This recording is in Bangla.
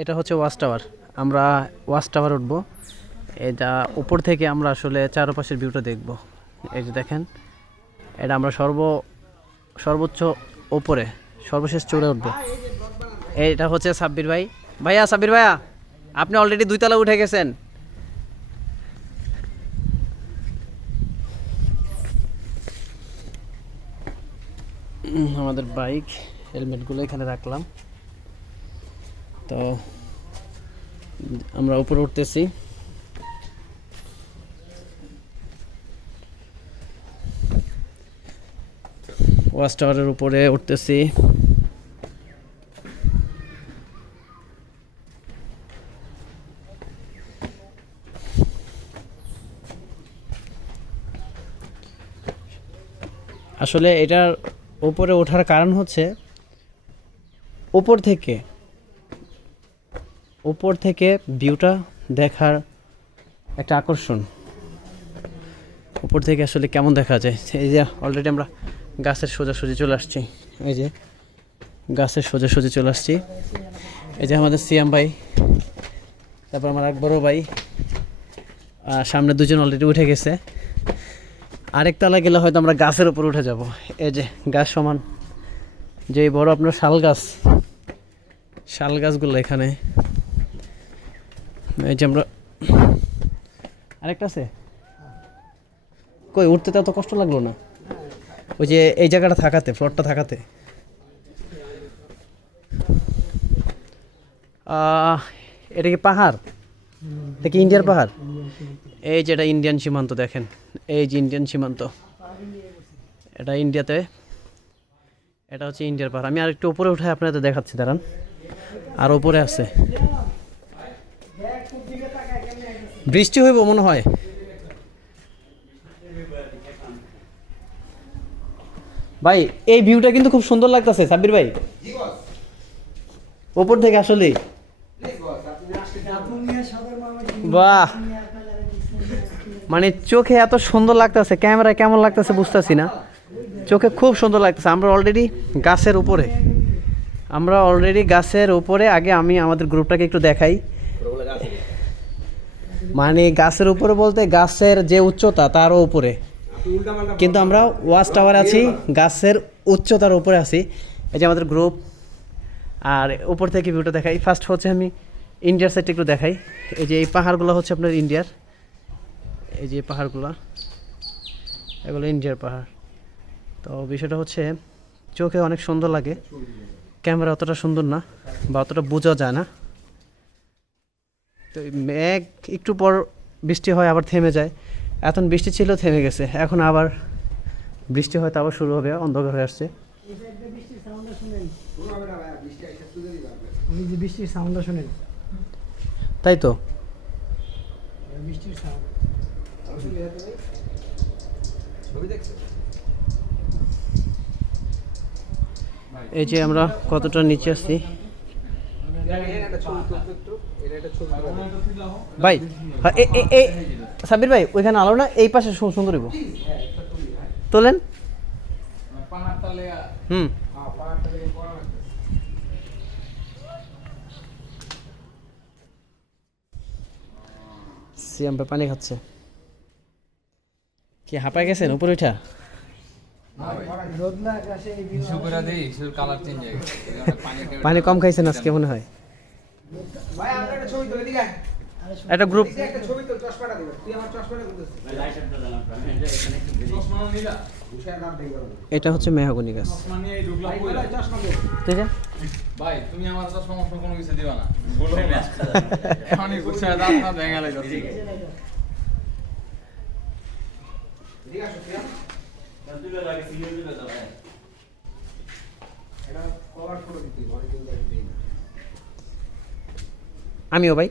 এটা হচ্ছে ওয়াচ টাওয়ার। আমরা ওয়াচ টাওয়ার উঠবো। এটা উপর থেকে আমরা আসলে চারপাশের ভিউটা দেখব। এই যে দেখেন, এটা আমরা সর্বোচ্চ ওপরে সর্বশেষ চড়ে উঠবো। এটা হচ্ছে সাব্বির ভাই। সাব্বির ভাইয়া, আপনি অলরেডি 2 তলা উঠে গেছেন। আমাদের বাইক হেলমেটগুলো এখানে রাখলাম। তো আমরা উপরে উঠতেছি। ওয়াচ টাওয়ারের উপরে উঠতেছি। আসলে এটার উপরে ওঠার কারণ হচ্ছে উপর থেকে ভিউটা দেখার একটা আকর্ষণ। উপর থেকে আসলে কেমন দেখা যায়। এই যে অলরেডি আমরা গাছের সোজাসুজি চলে আসছি। এই যে গাছের সোজাসুজি চলে আসছি। এই যে আমাদের সিয়াম ভাই, তারপর আমার এক বড় ভাই, সামনে 2জন অলরেডি উঠে গেছে। আরেক তলা গেলে হয়তো আমরা গাছের উপর উঠে যাব। এই যে গাছ সমান যে বড় আপনার শাল গাছগুলো এখানে। এই যে আমরা আরেকটা আছে কই, উঠতে তো এত কষ্ট লাগলো না। ওই যে এই জায়গাটা থাকাতে, ফ্লোরটা থাকাতে। এটা কি পাহাড়? এটা কি ইন্ডিয়ার পাহাড়? এই যে এটা ইন্ডিয়ান সীমান্ত, দেখেন এই যে ইন্ডিয়ান সীমান্ত। এটা ইন্ডিয়াতে, এটা হচ্ছে ইন্ডিয়ার পাহাড়। আমি আরেকটু উপরে উঠে আপনাদের দেখাচ্ছি, দাঁড়ান। আর উপরে আছে, বৃষ্টি হইব মনে হয়। ভাই এই ভিউটা কিন্তু খুব সুন্দর লাগতেছে সাব্বির ভাই, উপর থেকে আসলে। বাহ, মানে চোখে এত সুন্দর লাগতেছে, ক্যামেরায় কেমন লাগতেছে বুঝতেছি না, চোখে খুব সুন্দর লাগতেছে। আমরা অলরেডি গাছের উপরে। আগে আমি আমাদের গ্রুপটাকে একটু দেখাই। মানে গাছের উপরে বলতে গাছের যে উচ্চতা তারও উপরে, কিন্তু আমরা ওয়াচ টাওয়ার আছি, গাছের উচ্চতার উপরে আছি। এই যে আমাদের গ্রুপ। আর উপর থেকে ভিউটা দেখাই। ফার্স্ট হচ্ছে আমি ইন্ডিয়ার সাইডটা একটু দেখাই। এই যে এই পাহাড়গুলো হচ্ছে আপনার ইন্ডিয়ার। এই যে পাহাড়গুলো, এগুলো ইন্ডিয়ার পাহাড়। তো বিষয়টা হচ্ছে চোখে অনেক সুন্দর লাগে, ক্যামেরা অতটা সুন্দর না বা অতটা বোঝা যায় না। তো মেঘ একটু পর বৃষ্টি হয়, আবার থেমে যায়। এখন বৃষ্টি ছিল, থেমে গেছে। এখন আবার বৃষ্টি হয়তো আবার শুরু হবে, অন্ধকার হয়ে আসছে। বৃষ্টির সাউন্ডটা শুনেন, তাই তো বৃষ্টির সাউন্ড। এই যে আমরা কতটা নিচে আসছি ভাই। সাব্বির ভাই ওইখানে আলো না, এই পাশে সুন্দর হইব, তোলেন। সিয়াম ভাই পানি খাচ্ছে। কি হাঁপায় গেছেন উপরে উঠা? পানি কম খাইছেন আজকে মনে হয়। একটা গ্রুপ। এটা হচ্ছে মেহগনি গাছ। ঠিক আছে ভাই, তুমি আমার তো সমস্যা কোনো কিছু দিবা না, বলো না। এখনই গুছা দাঁত না ভেঙে লাগে। ঠিক আছে, ঠিক আছে তুই লাগে সিলিং দিলে তো ভাই, এটা কভার করে দিতে ঘরে দিন। আমিও ভাই।